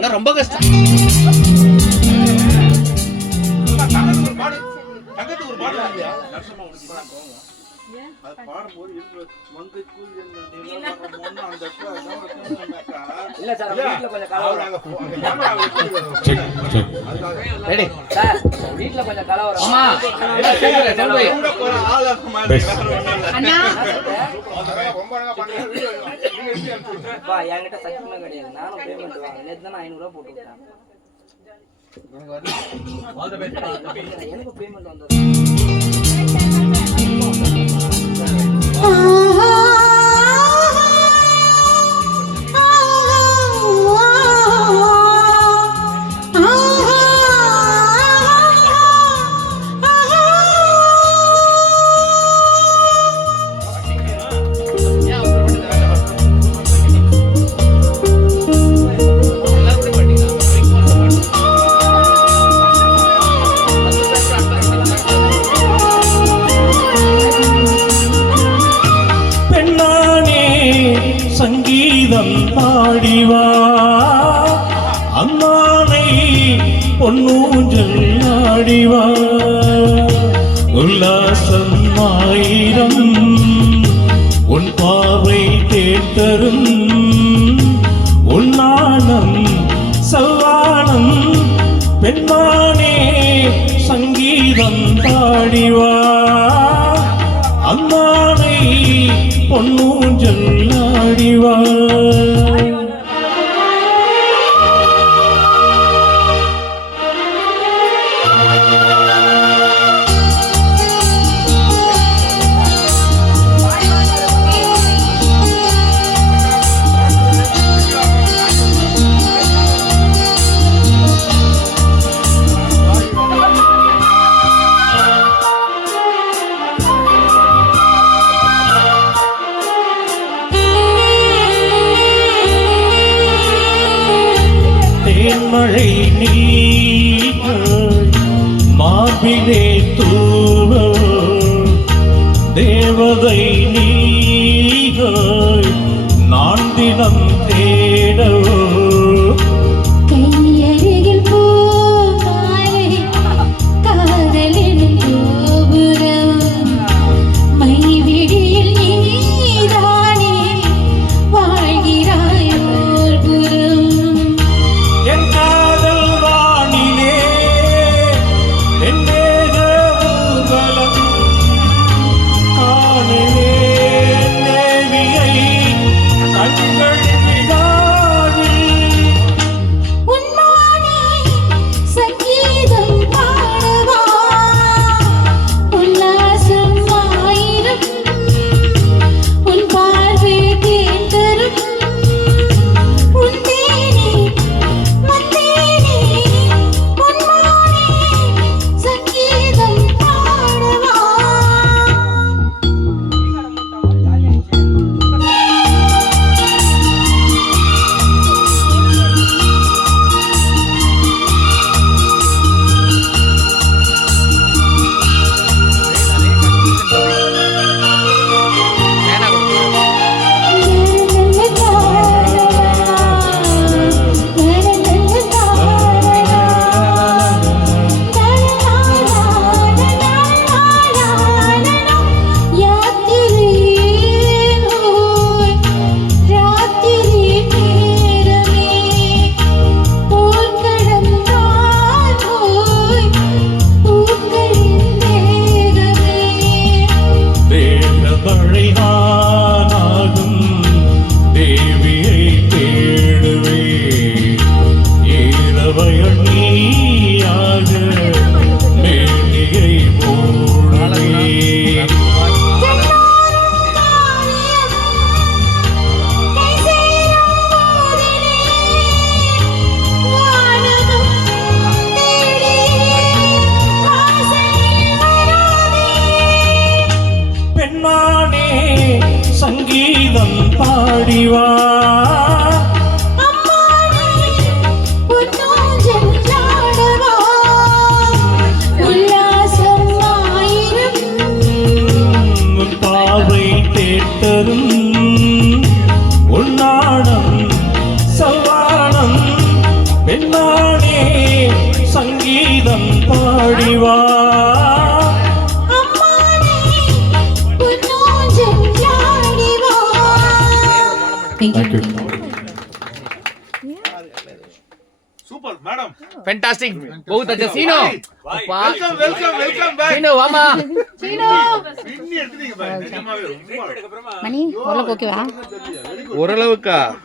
அங்க ரொம்ப கஷ்டம். இல்ல சார் வீட்ல கொஞ்சம் கலவரம். சார் வீட்ல கொஞ்சம் கலவரம். அம்மா அண்ணா பா என்கிட்ட சத்தியமா கிடையாது. நானும் பேமெண்ட் வாங்க. நேத்து தான் 500 ரூபாய் போட்டு விட்டேன். எனக்கு பேமெண்ட் வந்தது. சங்கீதம் பாடிவா அம்மானை பொன்னூஞ்சல் ஆடிவா உல்லாசம் ஆயிரம் உன் பார்வை கேட்டரும் உன்னானம் சவ்வானம் பெண்மானே சங்கீதம் பாடிவா அம்மானை பொன்னூஞ்சல் ஆடிவா மழை நீர்கள் மார்பிலே தூவ தேவதை நீகள் நான் தினம் தேடவோ தேவியை கீதம் பாடிவா Super, madam. Fantastic. बहुत अच्छा सीनो. Welcome, welcome, welcome back. सीनो वामा. இன்னி எடுத்துட்டீங்க பாருங்க நிஜமாவே ரொம்ப மணி ஓரளவுக்கு ஓகேவா ஓரளவுக்கா